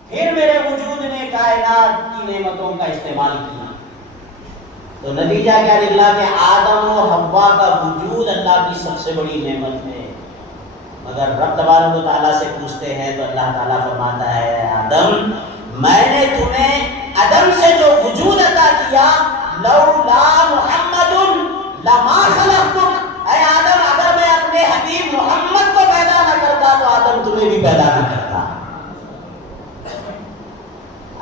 پھر میرے وجود نے کائنات کی نعمتوں کا استعمال کیا. تو نتیجہ کیا نکلا کہ آدم و حوا کا وجود اللہ کی سب سے بڑی نعمت ہے. مگر رب تبارک و تعالیٰ سے پوچھتے ہیں تو اللہ تعالیٰ فرماتا ہے آدم میں نے تمہیں عدم سے جو وجود عطا کیا، لولا محمد لما خلقتک، اے آدم اگر میں اپنے حبیب محمد کو پیدا نہ کرتا تو آدم تمہیں بھی پیدا نہ کرتا.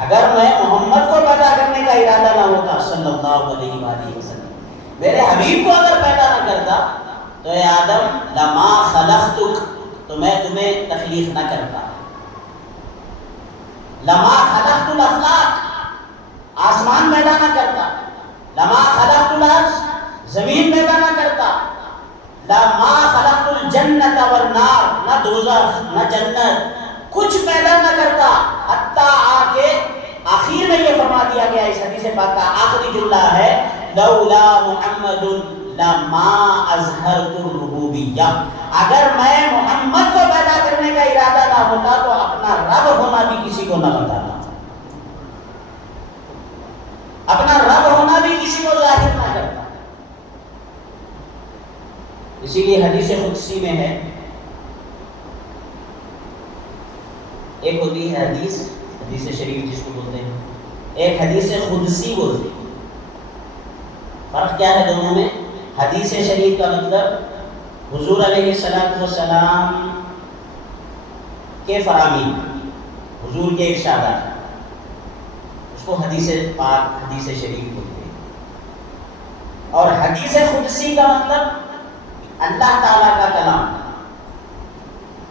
اگر میں محمد کو پیدا کرنے کا ارادہ نہ ہوتا صلی اللہ علیہ وآلہ وسلم، میرے حبیب کو اگر پیدا نہ کرتا تو اے آدم لما خلقتک، تو میں تمہیں تخلیق نہ کرتا. لما خلقت الافلاک، آسمان پیدا نہ کرتا. لما خلقت الارض، زمین پیدا نہ کرتا. لما خلقت الجنت والنار، نہ دوزخ نہ جنت کچھ پیدا نہ کرتا. حتیٰ آ کے آخر میں یہ فرما دیا گیا، اس حدیث پاک کا آخری جملہ ہے لولا محمد لما اظہرت الربوبیہ، اگر میں محمد کو پیدا کرنے کا ارادہ نہ ہوتا تو اپنا رب ہونا بھی کسی کو نہ بتانا، اپنا رب ہونا بھی کسی کو ظاہر نہ کرتا. اسی لیے حدیث قدسی میں ہے، ایک ہوتی ہے حدیث شریف جس کو بولتے ہیں، ایک حدیث قدسی بولتے ہیں. فرق کیا ہے دونوں میں؟ حدیث شریف کا مطلب حضور علیہ السلام کے فرامین، حضور کے ارشادات، اس کو حدیث پاک حدیث شریف بولتے ہیں. اور حدیث قدسی کا مطلب اللہ تعالیٰ کا کلام،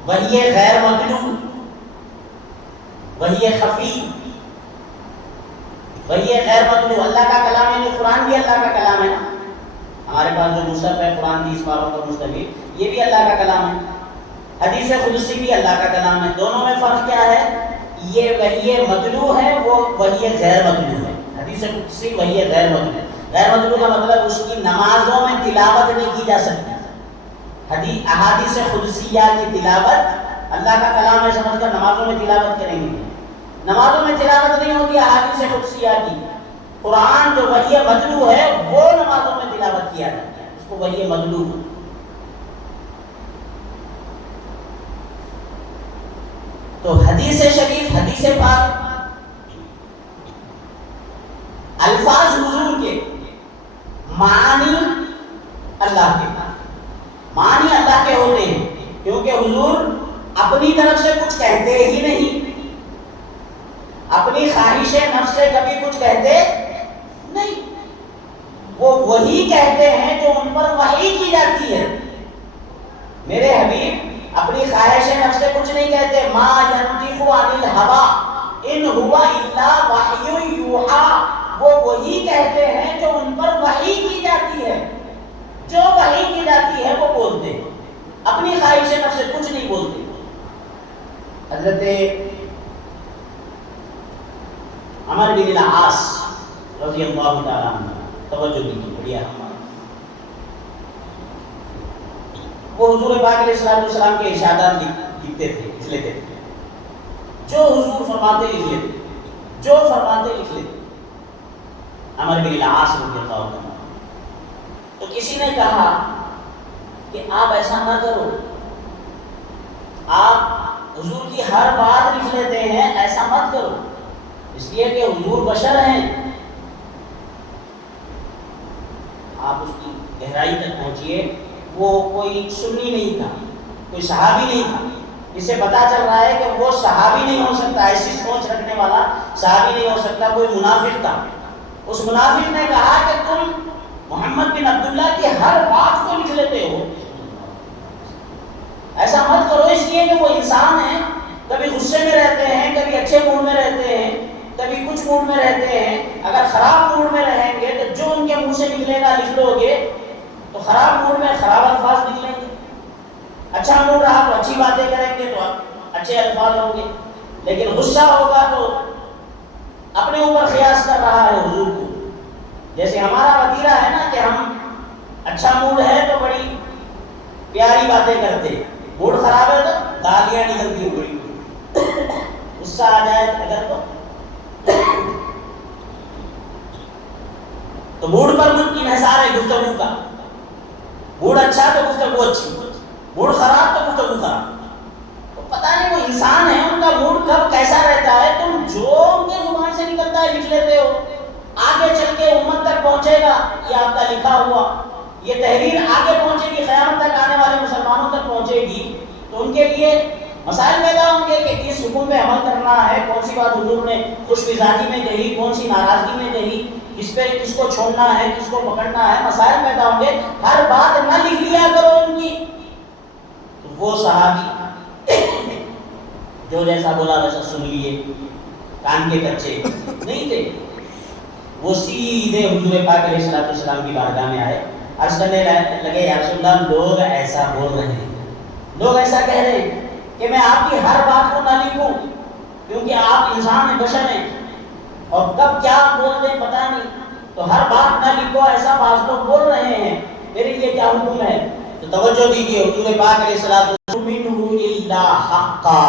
وحی غیر مطلوب، وحی خفی، وحی غیر مطلوب. اللہ کا کلام یعنی قرآن بھی اللہ کا کلام ہے. ہمارے پاس جو مصحف ہے قرآن 30 پاروں کا مشتمل، یہ بھی اللہ کا کلام ہے. حدیث قدسی بھی اللہ کا کلام ہے. دونوں میں فرق کیا ہے؟ یہ وحی مطلوع ہے، وہ وحی غیر مطلوع ہے. حدیث قدسی وحی غیر مطلوع ہے. غیر مطلوع کا مطلب اس کی نمازوں میں تلاوت نہیں کی جا سکتی. احادیث قدسیہ کی تلاوت اللہ کا کلام ہے سمجھ کر نمازوں میں تلاوت کریں گے، نمازوں میں تلاوت نہیں ہوتی احادیث قدسیہ کی. قرآن جو وحی مطلوع ہے وہ نمازوں میں تلاوت کیا جاتا ہے، اس کو وحی مطلوع. تو حدیث شریف، حدیث پاک الفاظ حضور کے، معنی اللہ کے، معنی اللہ کے ہوتے ہیں، کیونکہ حضور اپنی طرف سے کچھ کہتے ہی نہیں، اپنی خواہش نفس سے کبھی کچھ کہتے نہیں. وہ وہی کہتے ہیں جو ان پر وحی کی جاتی ہے. میرے حبیب اپنی خواہش نفس سے کچھ نہیں کہتے. ما ینطق عن الہوی ان هو الا وحی یوحی، وہ وہی کہتے ہیں جو ان پر وحی کی جاتی ہے. جو وحی کی جاتی ہے وہ بولتے ہیں، اپنی خواہش نفس سے کچھ نہیں بولتے. حضرت عمر بن العاص رضی اللہ تعالیٰ عنہ، توجہ دیجیے بڑھیا، وہ حضور پاک علیہ السلام کے ارشادات لکھتے تھے، لکھ لیتے تھے. جو حضور فرماتے لکھ لیتے، جو فرماتے لکھ لیتے. عمر بن العاص رضی اللہ عنہ. تو کسی نے کہا کہ آپ ایسا نہ کرو، آپ حضور کی ہر بات لکھ لیتے ہیں، ایسا مت کرو، اس لیے کہ حضور بشر ہیں. آپ اس کی گہرائی تک پہنچیے. وہ کوئی سنی نہیں تھا، کوئی صحابی نہیں تھا. اس سے پتا چل رہا ہے کہ وہ صحابی نہیں ہو سکتا، ایسی سوچ رکھنے والا صحابی نہیں ہو سکتا، کوئی منافق تھا. اس منافق نے کہا کہ تم محمد بن عبداللہ کی ہر بات کو لکھ لیتے ہو. ایسا مت کرو اس لیے کہ وہ انسان ہیں، کبھی غصے میں رہتے ہیں، کبھی اچھے موڈ میں رہتے ہیں، کبھی کچھ موڈ میں رہتے ہیں. اگر خراب موڈ میں رہیں گے تو جو ان کے منہ سے نکلے گا لکھ لو گے تو خراب موڈ میں خراب الفاظ نکلیں گے. اچھا موڈ رہا تو اچھی باتیں کریں گے تو اچھے الفاظ ہوں گے. لیکن غصہ ہوگا تو اپنے اوپر قیاس کر رہا ہے حضور کو. جیسے ہمارا وتیرہ ہے نا کہ ہم اچھا موڈ ہے تو بڑی پیاری باتیں کرتے، موڈ خراب ہے تو گالیاں نکلتی ہیں بڑی بڑی. غصہ آ جائے اگر تو موڈ پر انحصار ہے گفتگو کا. موڈ اچھا تو گفتگو اچھی، موڈ خراب تو گفتگو خراب. تو پتہ نہیں وہ انسان ہے، ان کا موڈ کب کیسا رہتا ہے. تم جو ان کے زبان سے نکلتا ہے لکھ لیتے ہو. آگے چل کے امت تک پہنچے گا یہ آپ کا لکھا ہوا، یہ تحریر آگے پہنچے گی، قیامت تک آنے والے مسلمانوں تک پہنچے گی تو ان کے لیے مسائل پیدا ہوں گے کہ کس حکم پہ عمل کرنا ہے، کون سی بات حضور نے خوش مزاجی میں کہی، کون سی ناراضگی میں کہی، کس پہ کس کو چھوڑنا ہے، کس کو پکڑنا ہے. مسائل پیدا ہوں گے. ہر بات نہ لکھ لیا کرو ان کی. تو وہ صحابی جو جیسا بولا ویسا سن لیے، کان کے کچے نہیں تھے. وہ سیدھے حضور پاک علیہ الصلوۃ والسلام کی بارگاہ میں آئے، عرض کرنے لگے یا رسول اللہ لوگ ایسا بول رہے ہیں، لوگ ایسا کہہ رہے ہیں کہ میں آپ کی ہر بات کو نہ لکھوں کیونکہ آپ انسان ہیں، بشر ہیں اور کب کیا بول دیں پتہ نہیں. تو ہر بات نہ لکھو، ایسا بعض لوگ بول رہے ہیں، میرے لیے کیا حکم ہے. تو توجہ دیجیے، حضور پاک علیہ الصلوۃ والسلام الا حقا،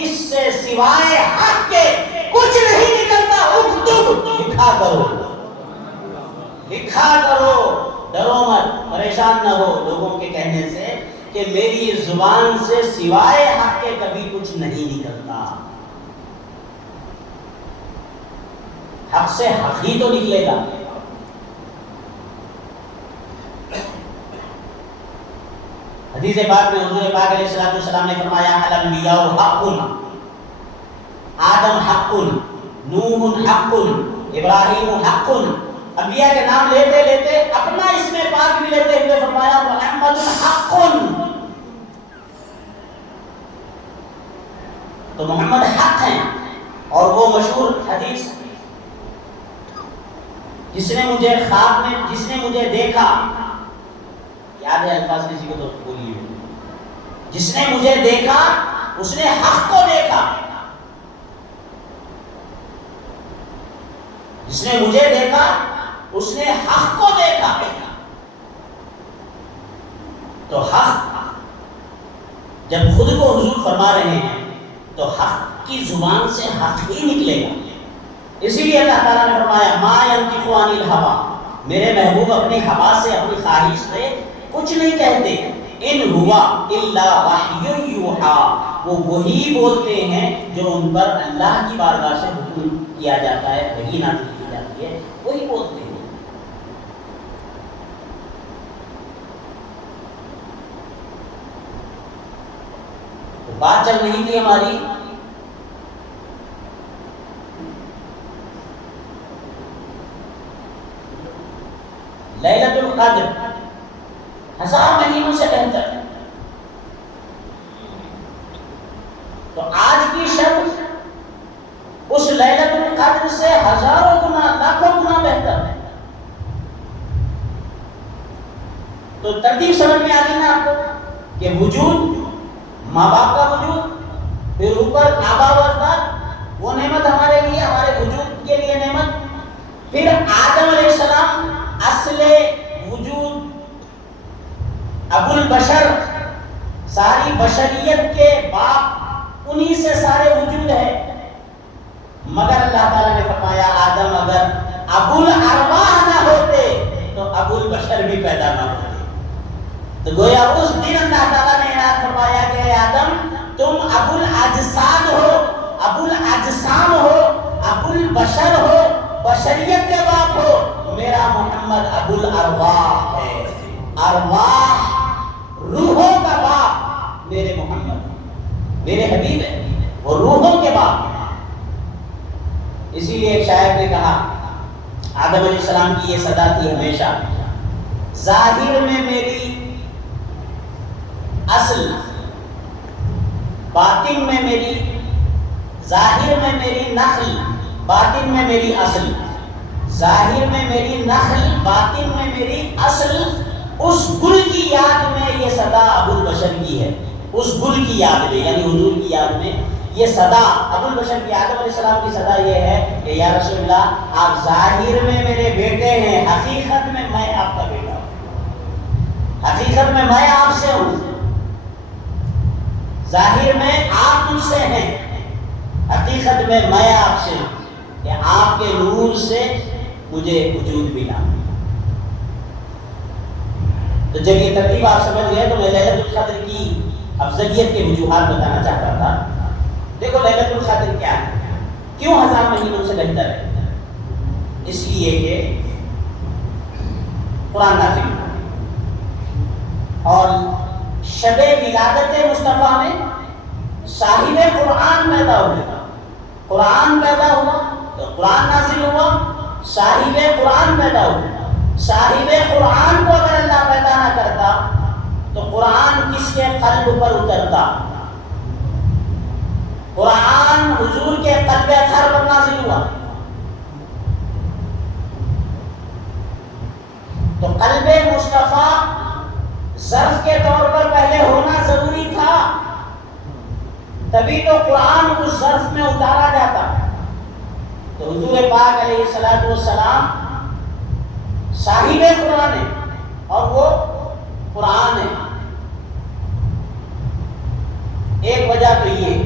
اس سے سوائے حق کے کچھ نہیں نکلتا. اکتب، لکھا کرو، لکھا کرو. ڈرو مت، پریشان نہ ہو لوگوں کے کہنے سے کہ میری زبان سے سوائے حق کے کبھی کچھ نہیں نکلتا. حق سے حق ہی تو نکلے گا. حدیث پاک میں حضور پاک علیہ الصلوۃ والسلام نے فرمایا الانبیاء حق، آدم حق، نوح حق، ابراہیم حق. انبیاء کے نام لیتے لیتے اپنا اسم پاک بھی لیتے ہوئے فرمایا محمد حق. تو محمد حق ہیں. اور وہ مشہور حدیث جس نے مجھے خواب میں، جس نے مجھے دیکھا، یاد ہے الفاظ کسی کو تو بولیے، جس نے مجھے دیکھا اس نے حق کو دیکھا. جس نے مجھے دیکھا اس نے حق کو دیکھا. تو حق جب خود کو حضور فرما رہے ہیں تو حق کی زبان سے حق ہی نکلے گا. اسی لیے اللہ تعالیٰ نے فرمایا ما ينطق عن الهوى، میرے محبوب اپنی ہوا سے، اپنی خواہش سے کچھ نہیں کہتے. ان ہوا الا وحی یوحا، وہ وہی بولتے ہیں جو ان پر اللہ کی بارگاہ سے حکم کیا جاتا ہے، وہی نازل کی جاتی ہے، وہی بولتے ہیں. تو بات چل رہی تھی ہماری لیلۃ القدر 1000 مہینوں سے بہتر ہے. تو آج کی شب اس لیلۃ القدر سے ہزاروں گنا، لاکھوں گنا بہتر ہے. تو ترتیب سمجھ میں آ گئی نا آپ کو کہ وجود، ماں باپ کا وجود، پھر اوپر آبا و اجداد، وہ نعمت ہمارے لیے، ہمارے وجود کے لیے نعمت. پھر آدم علیہ السلام اصل وجود، ابو البشر، ساری بشریت کے باپ، انہی سے سارے وجود ہے. مگر اللہ تعالیٰ نے فرمایا آدم اگر ابو الارواح نہ ہوتے تو ابو البشر بھی پیدا نہ ہوتے. تو گویا اس دن اللہ تعالیٰ نے اعلان فرمایا کہ اے آدم تم ابو الاجساد ہو، ابو الاجسام ہو، ابو البشر ہو، بشریت کے باپ ہو. میرا محمد ابو الارواح ہے، ارواح روحوں کا باپ میرے محمد، میرے حبیب ہے، وہ روحوں کے باپ ہیں. اسی لیے ایک شاعر نے کہا، آدم علیہ السلام کی یہ صدا تھی ہمیشہ، ظاہر میں میری اصل باطن میں میری، ظاہر میں میری نخل، باطن میں میری اصل، ظاہر میں میری نخل، باطن میں میری اصل، اس گل کی یاد میں یہ صدا ابو البشر کی ہے، اس گل کی یاد میں یعنی حضور کی یاد میں یہ صدا ابو البشر کی، آدم علیہ السلام کی صدا یہ ہے کہ یا رسول اللہ آپ ظاہر میں میرے بیٹے ہیں، حقیقت میں میں آپ کا بیٹا ہوں، حقیقت میں میں آپ سے ہوں، ظاہر میں آپ مجھ سے ہیں، حقیقت میں میں آپ سے ہوں، کہ آپ کے نور سے مجھے وجود ملا۔ تو جب یہ ترتیب آپ سمجھ گئے تو میں لیلۃ القدر کی افضلیت کے وجوہات بتانا چاہتا تھا۔ دیکھو لیلۃ القدر کیا ہے، کیوں 1000 مہینوں سے بہتر ہے؟ اس لیے کہ قرآن نازل ہوا اور شب ولادت مصطفیٰ میں صاحب قرآن پیدا ہوا، قرآن پیدا ہوا تو قرآن نازل ہوا، صاحب قرآن پیدا ہوا، صاحب قرآن کو اگر اللہ پیدا نہ کرتا تو قرآن کس کے قلب پر اترتا؟ قرآن حضور کے قلب اطہر پر نازل ہوا، تو قلب مصطفیٰ ظرف کے طور پر پہلے ہونا ضروری تھا، تبھی تو قرآن اس ظرف میں اتارا جاتا۔ تو حضور پاک علیہ السلام صاحب قرآن ہے اور وہ قرآن ہے۔ ایک وجہ تو یہ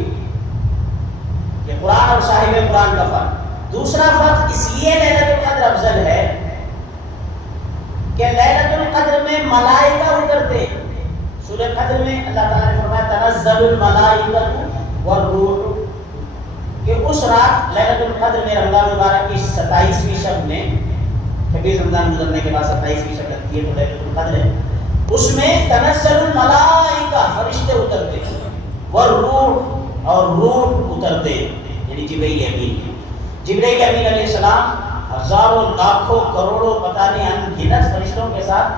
کہ قرآن اور صاحب قرآن کا فرق۔ دوسرا فرق اس لیے لیلۃ القدر افضل ہے کہ لیلۃ القدر میں ملائکہ اترتے، سورہ قدر میں اللہ تعالیٰ نے فرمایا تنزل الملائکۃ والروح، کہ اس رات لیلۃ القدر میں رمضان مبارک کی 27ویں شب میں، 26 رمضان گزرنے کے بعد 27ویں شب لگتی ہے تو لیلۃ القدر ہے، اس میں تنزل الملائکہ فرشتے اترتے، والروح اور روح اترتے، یعنی جبرائیل امین۔ جبرائیل امین علیہ السلام ہزاروں لاکھوں کروڑوں پتہ نہیں انگنت فرشتوں کے ساتھ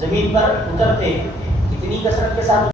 زمین پر اترتے، کتنی کثرت کے ساتھ